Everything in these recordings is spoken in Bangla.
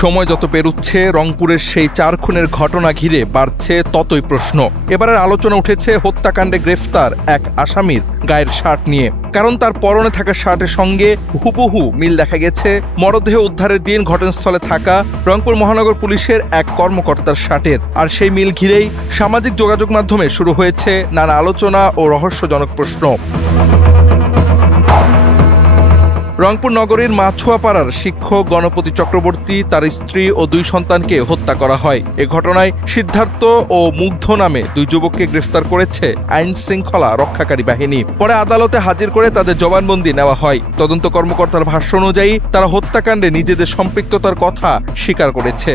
সময় যত পেরুচ্ছে রংপুরের সেই 4 খুনের ঘটনা ঘিরে বাড়ছে ততই প্রশ্ন। এবারের আলোচনা উঠেছে হত্যাকাণ্ডে গ্রেফতার এক আসামির গায়ের শার্ট নিয়ে। কারণ তার পরনে থাকা শার্টের সঙ্গে হুবহু মিল দেখা গেছে মরদেহ উদ্ধারের দিন ঘটনাস্থলে থাকা রংপুর মহানগর পুলিশের এক কর্মকর্তার শার্টের। আর সেই মিল ঘিরেই সামাজিক যোগাযোগ মাধ্যমে শুরু হয়েছে নানা আলোচনা ও রহস্যজনক প্রশ্ন। রংপুর নগরীর মাছুয়াপাড়ার শিক্ষক গণপতি চক্রবর্তী, তার স্ত্রী ও 2 সন্তানকে হত্যা করা হয়। এ ঘটনায় সিদ্ধার্থ ও মুগ্ধ নামে 2 যুবককে গ্রেফতার করেছে আইন শৃঙ্খলা রক্ষাকারী বাহিনী। পরে আদালতে হাজির করে তাদের জবানবন্দি নেওয়া হয়। তদন্ত কর্মকর্তার ভাষ্য অনুযায়ী তারা হত্যাকাণ্ডে নিজেদের সম্পৃক্ততার কথা স্বীকার করেছে।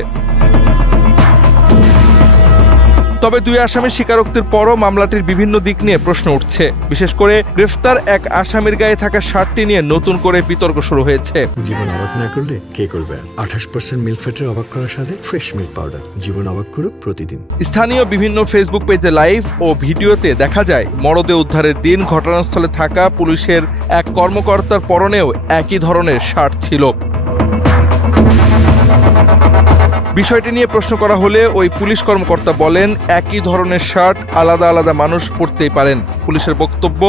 তবে 2 আসামির স্বীকারোক্তির পরও মামলাটির বিভিন্ন দিক নিয়ে প্রশ্ন উঠছে। বিশেষ করে গ্রেফতার এক আসামির গায়ে থাকা শার্টটি নিয়ে নতুন করে বিতর্ক শুরু হয়েছে। জীবন অবাক না করলে কে করবে? 28% মিল্ক ফ্যাটের অবাক করার সাথে ফ্রেশ মিল্ক পাউডার। জীবন অবাক করুক প্রতিদিন। স্থানীয় বিভিন্ন ফেসবুক পেজে লাইভ ও ভিডিওতে দেখা যায় মরদেহ উদ্ধারের দিন ঘটনাস্থলে থাকা পুলিশের এক কর্মকর্তার পরনেও একই ধরনের শার্ট ছিল। বিষয়টি নিয়ে প্রশ্ন করা হলে ওই পুলিশ কর্মকর্তা বলেন, একই ধরনের শার্ট আলাদা আলাদা মানুষ পরতেই পারেন। পুলিশের বক্তব্য,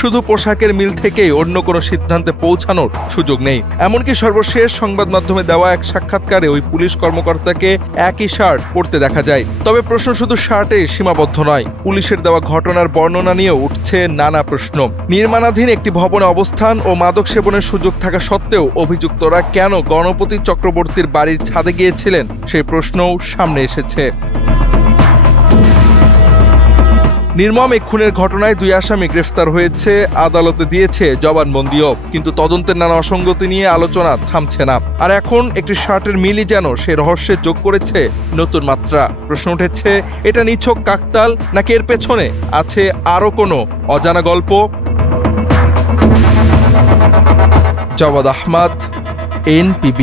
শুধু পোশাকের মিল থেকেই অন্য কোনো সিদ্ধান্তে পৌঁছানোর সুযোগ নেই। এমনকি সর্বশেষ সংবাদ মাধ্যমে দেওয়া এক সাক্ষাৎকারে ওই পুলিশ কর্মকর্তাকে একই শার্ট পরতে দেখা যায়। তবে প্রশ্ন শুধু শার্টেই সীমাবদ্ধ নয়, পুলিশের দেওয়া ঘটনার বর্ণনা নিয়েও উঠছে নানা প্রশ্ন। নির্মাণাধীন একটি ভবনে অবস্থান ও মাদক সেবনের সুযোগ থাকা সত্ত্বেও অভিযুক্তরা কেন গণপতি চক্রবর্তীর বাড়ির ছাদে গিয়েছিলেন সেই প্রশ্নও সামনে এসেছে। নির্মম এই খুনের ঘটনায় 2 আসামি গ্রেফতার হয়েছে, আদালতে দিয়েছে জবানবন্দিও। কিন্তু তদন্তের নানা অসঙ্গতি নিয়ে আলোচনা থামছে না। আর এখন একটি শার্টের মিলই যেন সে রহস্যে যোগ করেছে নতুন মাত্রা। প্রশ্ন উঠেছে, এটা নিছক কাকতাল নাকি এর পেছনে আছে আরো কোনো অজানা গল্প? জাওয়াদ আহমদ, NPB।